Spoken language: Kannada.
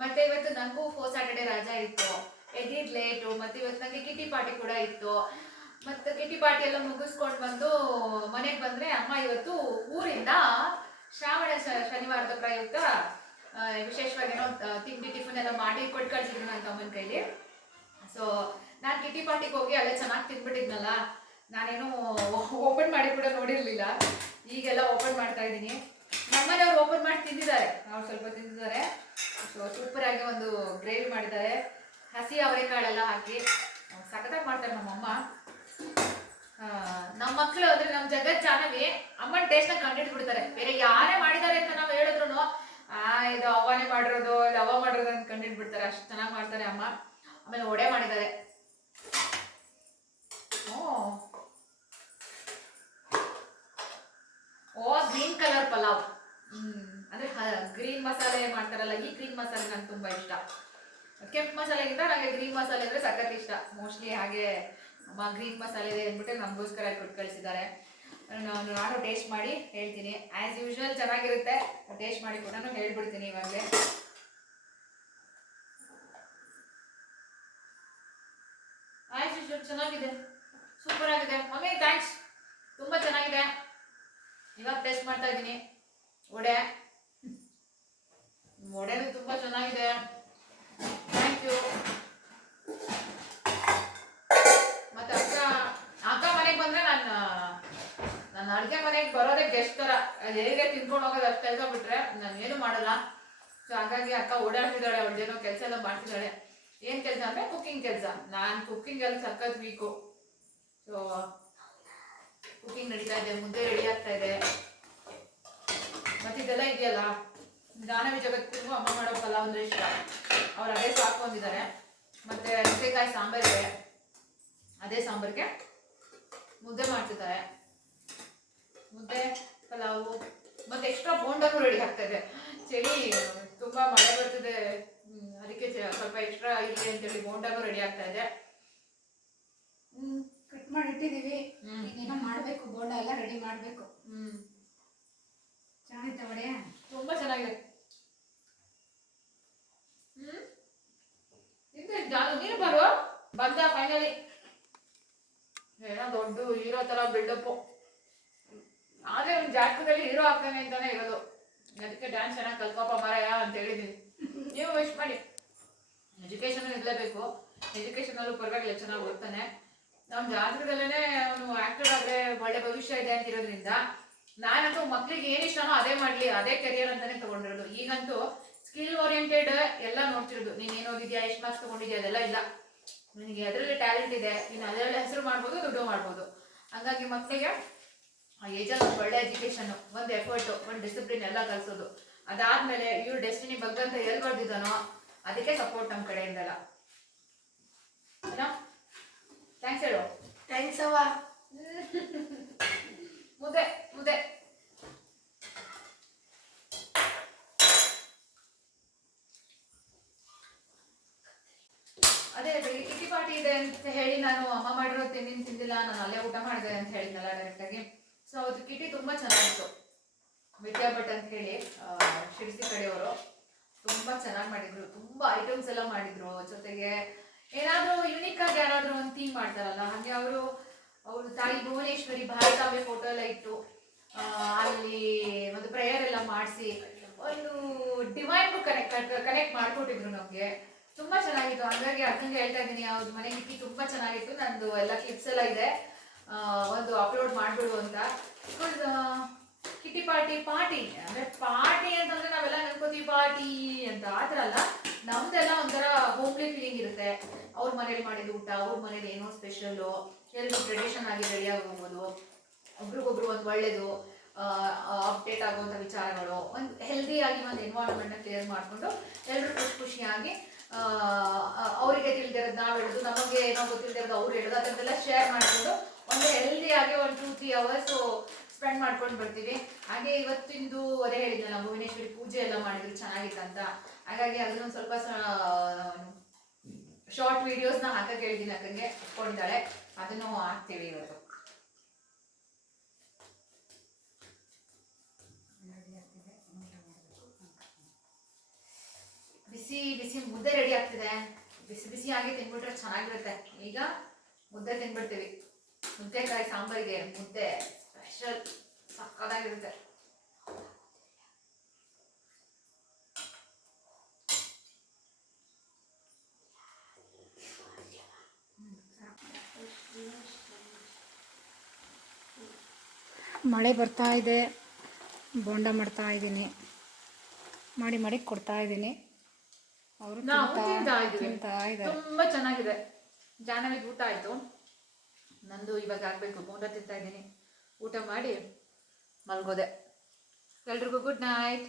ಮತ್ತೆ ಇವತ್ತು ನನಗೂ 4 ಸ್ಯಾಟರ್ಡೆ ರಜಾ ಇತ್ತು, ಎದ್ದಿದ್ ಲೇಟು. ಮತ್ತೆ ಇವತ್ತು ನನಗೆ ಕಿಟಿ ಪಾರ್ಟಿ ಕೂಡ ಇತ್ತು. ಮತ್ತೆ ಕಿಟಿ ಪಾರ್ಟಿ ಎಲ್ಲ ಮುಗಿಸ್ಕೊಂಡು ಬಂದು ಮನೆಗೆ ಬಂದ್ರೆ ಅಮ್ಮ ಇವತ್ತು ಊರಿಂದ ಶ್ರಾವಣ ಶನಿವಾರದ ಪ್ರಯುಕ್ತ ವಿಶೇಷವಾಗಿ ಏನೋ ತಿಂಡಿ ಟಿಫನ್ ಎಲ್ಲ ಮಾಡಿ ಕೊಟ್ಟು ಕಳ್ಸಿದ್ರು ನನ್ನ ತಮ್ಮನ ಕೈಲಿ. ಸೊ ನಾನು ಕಿಟಿ ಪಾರ್ಟಿಗೆ ಹೋಗಿ ಅಲ್ಲೇ ಚೆನ್ನಾಗಿ ತಿಂದ್ಬಿಟ್ಟಿದ್ನಲ್ಲ, ನಾನೇನು ಓಪನ್ ಮಾಡಿ ಕೂಡ ನೋಡಿರ್ಲಿಲ್ಲ. ಈಗೆಲ್ಲ ಓಪನ್ ಮಾಡ್ತಾ ಇದ್ದೀನಿ. ನಮ್ಮನೆಯವ್ರು ಓಪನ್ ಮಾಡಿ ತಿಂದಿದ್ದಾರೆ, ಅವ್ರು ಸ್ವಲ್ಪ ತಿಂದಿದ್ದಾರೆ. ಸೊ ಸೂಪರ್ ಆಗಿ ಒಂದು ಗ್ರೇವಿ ಮಾಡಿದ್ದಾರೆ, ಹಸಿ ಅವರೆಕಾಳೆಲ್ಲ ಹಾಕಿ ಸಖತ್ತಾಗಿ ಮಾಡ್ತಾರೆ ನಮ್ಮಮ್ಮ. ನಮ್ಮ ಮಕ್ಕಳು ಅಂದ್ರೆ ನಮ್ಮ ಜಗತ್ ಜಾನವಿ ಅಮ್ಮನ ಟೇಸ್ಟ್ನ ಕಂಡಿಡ್ಬಿಡ್ತಾರೆ. ಬೇರೆ ಯಾರೇ ಮಾಡಿದ್ದಾರೆ ಅಂತ ನಾವು ಹೇಳಿದ್ರು ಇದು ಅವನೇ ಮಾಡಿರೋದು, ಇದು ಅವ್ವ ಮಾಡಿರೋದು ಅಂತ ಕಂಡಿಡ್ಬಿಡ್ತಾರೆ. ಅಷ್ಟು ಚೆನ್ನಾಗಿ ಮಾಡ್ತಾರೆ ಅಮ್ಮ. ಆಮೇಲೆ ವಡೆ ಮಾಡಿದ್ದಾರೆ. ಗ್ರೀನ್ ಕಲರ್ ಪಲಾವ್, ಅಂದ್ರೆ ಗ್ರೀನ್ ಮಸಾಲೆ ಮಾಡ್ತಾರಲ್ಲ, ಈ ಗ್ರೀನ್ ಮಸಾಲೆ ನಂಗೆ ತುಂಬಾ ಇಷ್ಟ. ಕೆಂಪು ಮಸಾಲೆಗಿಂತ ನನಗೆ ಗ್ರೀನ್ ಮಸಾಲೆ ಅಂದ್ರೆ ಸಖತ್ ಇಷ್ಟ. ಮೋಸ್ಟ್ಲಿ ಹಾಗೆ ಅಮ್ಮ ಗ್ರೀನ್ ಮಸಾಲೆ ಇದೆ ಅಂದ್ಬಿಟ್ಟು ನಮಗೋಸ್ಕರ ಕೊಟ್ಟು ಕಳಿಸಿದ್ದಾರೆ. ನಾನು ಟೇಸ್ಟ್ ಮಾಡಿ ಹೇಳ್ತೀನಿ. ಆಸ್ ಯೂಶುವಲ್ ಚೆನ್ನಾಗಿರುತ್ತೆ, ಟೇಸ್ಟ್ ಮಾಡಿ ಕೂಡ ಹೇಳ್ಬಿಡ್ತೀನಿ ಇವಾಗಲೇ. ಆಸ್ ಯೂಶುವಲ್ ಚೆನ್ನಾಗಿದೆ, ಸೂಪರ್ ಆಗಿದೆ ಮಮ್ಮಿ, ಥ್ಯಾಂಕ್ಸ್. ತುಂಬಾ ಚೆನ್ನಾಗಿದೆ. ಇವಾಗ ಟೇಸ್ಟ್ ಮಾಡ್ತಾ ಇದ್ದೀನಿ ವಡೆನೂ ತುಂಬಾ ಚೆನ್ನಾಗಿದೆ. Thank you. ಮತ್ತೆ ಅಕ್ಕ ಮನೆಗೆ ಬಂದ್ರೆ ನನ್ನ ಅಡುಗೆ ಮನೆಗೆ ಬರೋದೇ ಗೆಸ್ಟ್ ಥರ, ಹೇಗೆ ತಿನ್ಕೊಂಡು ಹೋಗೋದು ಅಷ್ಟು ಕೆಲಸ ಬಿಟ್ರೆ ನಾನು ಏನು ಮಾಡಲ್ಲ. ಸೊ ಹಾಗಾಗಿ ಅಕ್ಕ ಓಡಾಡ್ತಿದ್ದಾಳೆ, ಅವಳದೇನೋ ಕೆಲಸ ಎಲ್ಲ ಮಾಡ್ತಿದ್ದಾಳೆ. ಏನು ಕೆಲಸ ಅಂದರೆ ಕುಕ್ಕಿಂಗ್ ಕೆಲಸ. ನಾನು ಕುಕ್ಕಿಂಗಲ್ಲಿ ಸಖತ್ ವೀಕು. ಸೊ ಕುಕ್ಕಿಂಗ್ ನಡೀತಾ ಇದೆ, ಮುದ್ದೆ ರೆಡಿ ಆಗ್ತಾ ಇದೆ. ಮತ್ತಿದೆಲ್ಲ ಇದೆಯಲ್ಲ, ಜಾಹ್ನವಿ ಜಗತ್ತಿಗೂ ಅಮ್ಮ ಮಾಡೋ ಪಲಾವ್ ಅಂದ್ರೆ ಇಷ್ಟ. ಅವ್ರು ಅದೇ ಸಾಕು ಅಂದಿದ್ದಾರೆ. ಮತ್ತೆ ನುಗ್ಗೆಕಾಯಿ ಸಾಂಬಾರಿಗೆ, ಅದೇ ಸಾಂಬಾರಿಗೆ ಮುದ್ದೆ ಮಾಡ್ತಿದ್ದಾರೆ. ಮುದ್ದೆ, ಪಲಾವು, ಮತ್ತೆ ಎಕ್ಸ್ಟ್ರಾ ಬೋಂಡನೂ ರೆಡಿ ಆಗ್ತಾ ಇದೆ. ಚಳಿ ತುಂಬಾ ಮಳೆ ಬರ್ತಿದೆ, ಅದಕ್ಕೆ ಸ್ವಲ್ಪ ಎಕ್ಸ್ಟ್ರಾ ಇರಲಿ ಅಂತೇಳಿ ಬೋಂಡನೂ ರೆಡಿ ಆಗ್ತಾ ಇದೆ. ಕಟ್ ಮಾಡಿ ಇಟ್ಟಿದೀವಿ, ಇನ್ನೇನೋ ಮಾಡ್ಬೇಕು. ಬೋಂಡ ಎಲ್ಲ ರೆಡಿ ಮಾಡ್ಬೇಕು. ಚೆನ್ನಾಗಿತ್ತ ವಡೆ? ತುಂಬಾ ಚೆನ್ನಾಗಿದೆ. ನೀನು ಬರುವ ಬಂದ ಫೈನಲಿ. ಏನೋ ದೊಡ್ಡ ಹೀರೋ ತರ ಬಿಲ್ಡಪ್. ಆದ್ರೆ ಒಂದು ಜಾತಕದಲ್ಲಿ ಹೀರೋ ಆಗ್ತಾನೆ ಅಂತಾನೆ ಇರೋದು. ಅದಕ್ಕೆ ಡ್ಯಾನ್ಸ್ ಚೆನ್ನಾಗಿ ಕಲ್ಕೋಪ ಮಾರಾಯ ಅಂತ ಹೇಳಿದೀನಿ. ನೀವು ವಿಶ್ ಮಾಡಿ. ಎಜುಕೇಶನ್ ಇರಲೇಬೇಕು, ಎಜುಕೇಶನಲ್ಲೂ ಪರವಾಗಿಲ್ಲ, ಚೆನ್ನಾಗಿ ಓದ್ತಾನೆ. ನಮ್ಮ ಜಾತಕದಲ್ಲೇ ಅವನು ಆಕ್ಟರ್ ಆದ್ರೆ ಒಳ್ಳೆ ಭವಿಷ್ಯ ಇದೆ ಅಂತ ಇರೋದ್ರಿಂದ ನಾನಂತೂ ಮಕ್ಳಿಗೆ ಏನ್ ಇಷ್ಟನೋ ಅದೇ ಮಾಡ್ಲಿ, ಅದೇ ಕೆರಿಯರ್ ಅಂತಾನೆ ತಗೊಂಡಿರೋದು. ಈಗಂತೂ ಸ್ಕಿಲ್ ಓರಿಯೆಂಟೆಡ್ ಎಲ್ಲ ನೋಡ್ತಿರೋದು. ನೀನ್ ಏನ್ ಓದಿದ್ಯಾ, ಎಷ್ಟು ಮಾರ್ಕ್ಸ್ ತಗೊಂಡಿದ್ಯಾ, ಅದೆಲ್ಲ ಇಲ್ಲ. ನಿನಗೆ ಅದರಲ್ಲಿ ಟ್ಯಾಲೆಂಟ್ ಇದೆ, ನೀನು ಅದರಲ್ಲಿ ಹೆಸರು ಮಾಡ್ಬೋದು, ದುಡ್ಡು ಮಾಡ್ಬೋದು. ಹಂಗಾಗಿ ಮಕ್ಕಳಿಗೆ ಆ ಏಜಲ್ಲಿ ಒಂದು ಒಳ್ಳೆ ಎಜುಕೇಶನ್, ಒಂದು ಎಫರ್ಟ್, ಒಂದು ಡಿಸಿಪ್ಲಿನ್ ಎಲ್ಲ ಕಲಿಸೋದು. ಅದಾದ್ಮೇಲೆ ಇವ್ರು ಡೆಸ್ಟಿನಿ ಬಗ್ಗಂತ ಎಲ್ಲಿ ಬರ್ದಿದ್ದಾನೋ ಅದಕ್ಕೆ ಸಪೋರ್ಟ್ ನಮ್ಮ ಕಡೆಯಿಂದಲ್ಲ. ಏನೋ ಥ್ಯಾಂಕ್ಸ್ ಹೇಳು. ಥ್ಯಾಂಕ್ಸ್ ಅವ್ವ. ಮುದ್ದೆ ಮುದ್ದೆ ಅದೇ ಕಿಟಿ ಪಾರ್ಟಿ ಇದೆ ಅಂತ ಹೇಳಿ ನಾನು ಅಮ್ಮ ಮಾಡಿರೋ ತಿಂದಿಲ್ಲ, ನಾನು ಅಲ್ಲೇ ಊಟ ಮಾಡಿದೆ ಅಂತ ಹೇಳಿದ್ನಲ್ಲ ಡೈರೆಕ್ಟ್ ಆಗಿ. ಸೊ ಅದು ಕಿಟಿ ತುಂಬಾ ಚೆನ್ನಾಗಿತ್ತು. ವಿದ್ಯಾ ಭಟ್ ಅಂತ ಹೇಳಿ ಶಿರ್ಸಿ ಕಡೆಯವರು ತುಂಬಾ ಚೆನ್ನಾಗಿ ಮಾಡಿದ್ರು. ತುಂಬಾ ಐಟಮ್ಸ್ ಎಲ್ಲ ಮಾಡಿದ್ರು. ಜೊತೆಗೆ ಏನಾದ್ರೂ ಯುನಿಕ್ ಆಗಿ ಯಾರಾದ್ರೂ ಒಂದು ಥೀಮ್ ಮಾಡ್ತಾರಲ್ಲ, ಹಾಗೆ ಅವರು ತಾಯಿ ಭುವನೇಶ್ವರಿ ಭಾರತಾಂಬೆ ಫೋಟೋ ಎಲ್ಲ ಇಟ್ಟು ಅಲ್ಲಿ ಒಂದು ಪ್ರೇಯರ್ ಎಲ್ಲ ಮಾಡಿಸಿ ಒಂದು ಡಿವೈನ್ಗೂ ಕನೆಕ್ಟ್ ಮಾಡ್ಕೊಟ್ಟಿದ್ರು ನಮ್ಗೆ. ತುಂಬಾ ಚೆನ್ನಾಗಿತ್ತು. ಹಾಗಾಗಿ ಅಕ್ಕಂಗೆ ಹೇಳ್ತಾ ಇದ್ದೀನಿ, ಅವ್ರ ಮನೆ ಕಿಟಿ ತುಂಬಾ ಚೆನ್ನಾಗಿತ್ತು. ನಂದು ಎಲ್ಲ ಕ್ಲಿಪ್ಸ್ ಎಲ್ಲ ಇದೆ, ಒಂದು ಅಪ್ಲೋಡ್ ಮಾಡ್ಬಿಡು ಅಂತ. ಕಿಟಿ ಪಾರ್ಟಿ ಅಂದ್ರೆ ಪಾರ್ಟಿ ಅಂತಂದ್ರೆ ನಾವೆಲ್ಲ ನೆನ್ಕೋತೀವಿ ಪಾರ್ಟಿ ಅಂತ, ಆತರ ಅಲ್ಲ. ನಮ್ದೆಲ್ಲ ಒಂಥರ ಹೋಮ್ಲಿ ಫೀಲಿಂಗ್ ಇರುತ್ತೆ. ಅವ್ರ ಮನೇಲಿ ಮಾಡಿದ ಊಟ, ಅವ್ರ ಮನೇಲಿ ಏನೋ ಸ್ಪೆಷಲ್ಲು, ಎಲ್ರು ಟ್ರೆಡಿಷನ್ ಆಗಿ ರೆಡಿಯಾಗಿ ಹೋಗ್ಬೋದು. ಒಬ್ರಿಗೊಬ್ರು ಒಂದು ಒಳ್ಳೇದು ಅಪ್ಡೇಟ್ ಆಗುವಂಥ ವಿಚಾರಗಳು, ಒಂದು ಹೆಲ್ದಿಯಾಗಿ ಒಂದು ಎನ್ವೈರನ್ಮೆಂಟ್ನ ಕ್ಲಿಯರ್ ಮಾಡಿಕೊಂಡು ಎಲ್ಲರೂ ಖುಷಿಯಾಗಿ ಅವರಿಗೆ ತಿಳಿದಿರೋದು ನಾವು ಹೇಳೋದು, ನಮಗೆ ಏನೋ ಗೊತ್ತಿಲ್ಲದಿರೋದು ಅವ್ರು ಹೇಳೋದು, ಅದನ್ನೆಲ್ಲ ಶೇರ್ ಮಾಡಿಕೊಂಡು ಒಂದು ಹೆಲ್ದಿಯಾಗಿ ಒಂದು 2-3 ಅವರ್ಸು ಸ್ಪೆಂಡ್ ಮಾಡ್ಕೊಂಡು ಬರ್ತೀವಿ. ಹಾಗೆ ಇವತ್ತಿಂದು ಅದೇ ಹೇಳಿದ್ನಲ್ಲ, ಭುವನೇಶ್ವರಿ ಪೂಜೆ ಎಲ್ಲ ಮಾಡಿದ್ರು ಚೆನ್ನಾಗಿತ್ತಂತ. ಹಾಗಾಗಿ ಅದನ್ನೊಂದು ಸ್ವಲ್ಪ ಶಾರ್ಟ್ ವಿಡಿಯೋಸ್ನ ಹಾಕಕ್ಕೆ ಹೇಳಿದ್ದೀನಿ. ಅಕ್ಕಂಗೆ ಇಟ್ಕೊಂಡಿದ್ದಾಳೆ, ಅದನ್ನು ಹಾಕ್ತೀವಿ ಇವತ್ತು. ಬಿಸಿ ಬಿಸಿ ಬಿಸಿ ಮುದ್ದೆ ರೆಡಿ ಆಗ್ತಿದೆ. ಬಿಸಿ ಬಿಸಿಯಾಗಿ ತಿನ್ಬಿಟ್ರೆ ಚೆನ್ನಾಗಿರುತ್ತೆ. ಈಗ ಮುದ್ದೆ ತಿನ್ಬಿಡ್ತೀವಿ. ಮುದ್ದೆಕಾಯಿ ಸಾಂಬಾರಿಗೆ ಮುದ್ದೆ ಸ್ಪೆಷಲ್ ಸಕ್ಕತ್ತಾಗಿರುತ್ತೆ. ಮಳೆ ಬರ್ತಾ ಇದೆ, ಬೋಂಡ ಮಾಡ್ತಾ ಇದ್ದೀನಿ, ಮಾಡಿ ಮಾಡಿ ಕೊಡ್ತಾ ಇದ್ದೀನಿ. ಅವರು ನಾವು ತಿಂತಾ ಇದ್ದೀವಿ. ತಿಂತಾ ಇದ್ದಾರೆ. ತುಂಬಾ ಚೆನ್ನಾಗಿದೆ. ಜಾಹ್ನವಿಗೆ ಊಟ ಆಯ್ತು, ನಂದು ಇವಾಗ ಆಗ್ಬೇಕು. ಬೋಂಡ ತಿಂತಾ ಇದ್ದೀನಿ. ಊಟ ಮಾಡಿ ಮಲ್ಗೋದೆ. ಎಲ್ರಿಗೂ ಗುಡ್ ನೈಟ್.